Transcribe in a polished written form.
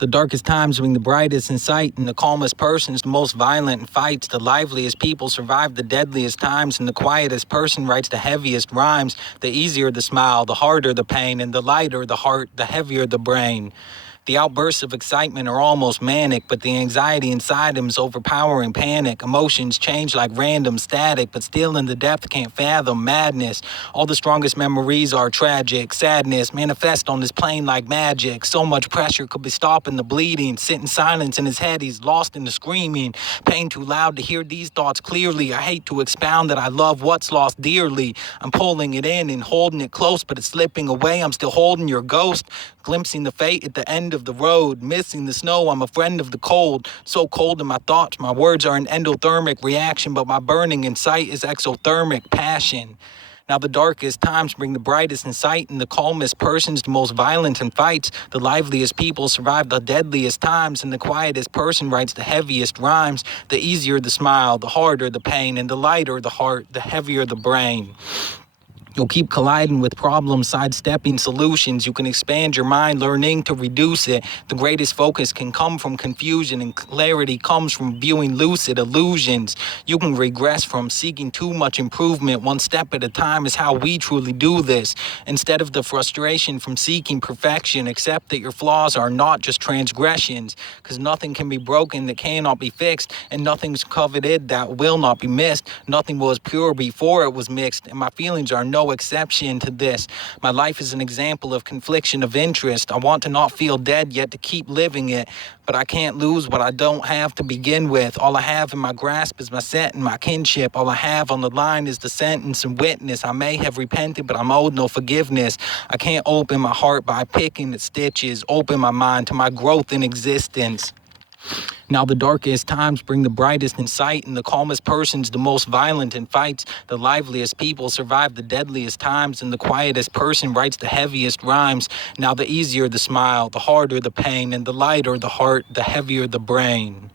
The darkest times bring the brightest insight, and the calmest persons the most violent in fights. The liveliest people survive the deadliest times, and the quietest person writes the heaviest rhymes. The easier the smile, the harder the pain, and the lighter the heart, the heavier the brain. The outbursts of excitement are almost manic, but the anxiety inside him is overpowering panic. Emotions change like random static, but still in the depth can't fathom madness. All the strongest memories are tragic. Sadness manifest on this plane like magic. So much pressure could be stopping the bleeding. Sit in silence in his head, he's lost in the screaming. Pain too loud to hear these thoughts clearly. I hate to expound that I love what's lost dearly. I'm pulling it in and holding it close, but it's slipping away. I'm still holding your ghost, glimpsing the fate at the end of the road, missing the snow. I'm a friend of the cold, so cold in my thoughts. My words are an endothermic reaction, but my burning in sight is exothermic passion. Now the darkest times bring the brightest insight, and the calmest persons the most violent in fights. The liveliest people survive the deadliest times, and the quietest person writes the heaviest rhymes. The easier the smile, the harder the pain, and the lighter the heart, the heavier the brain. You'll keep colliding with problems, sidestepping solutions. You can expand your mind, learning to reduce it. The greatest focus can come from confusion, and clarity comes from viewing lucid illusions. You can regress from seeking too much improvement. One step at a time is how we truly do this. Instead of the frustration from seeking perfection, accept that your flaws are not just transgressions, because nothing can be broken that cannot be fixed, and nothing's coveted that will not be missed. Nothing was pure before it was mixed, and my feelings are no exception to this. My life is an example of confliction of interest. I want to not feel dead yet to keep living it, but I can't lose what I don't have to begin with. All I have in my grasp is my set and my kinship. All I have on the line is the sentence and witness. I may have repented, but I'm owed no forgiveness. I can't open my heart by picking at stitches. Open my mind to my growth in existence. Now the darkest times bring the brightest insight, and the calmest persons the most violent in fights. The liveliest people survive the deadliest times, and the quietest person writes the heaviest rhymes. Now the easier the smile, the harder the pain, and the lighter the heart, the heavier the brain.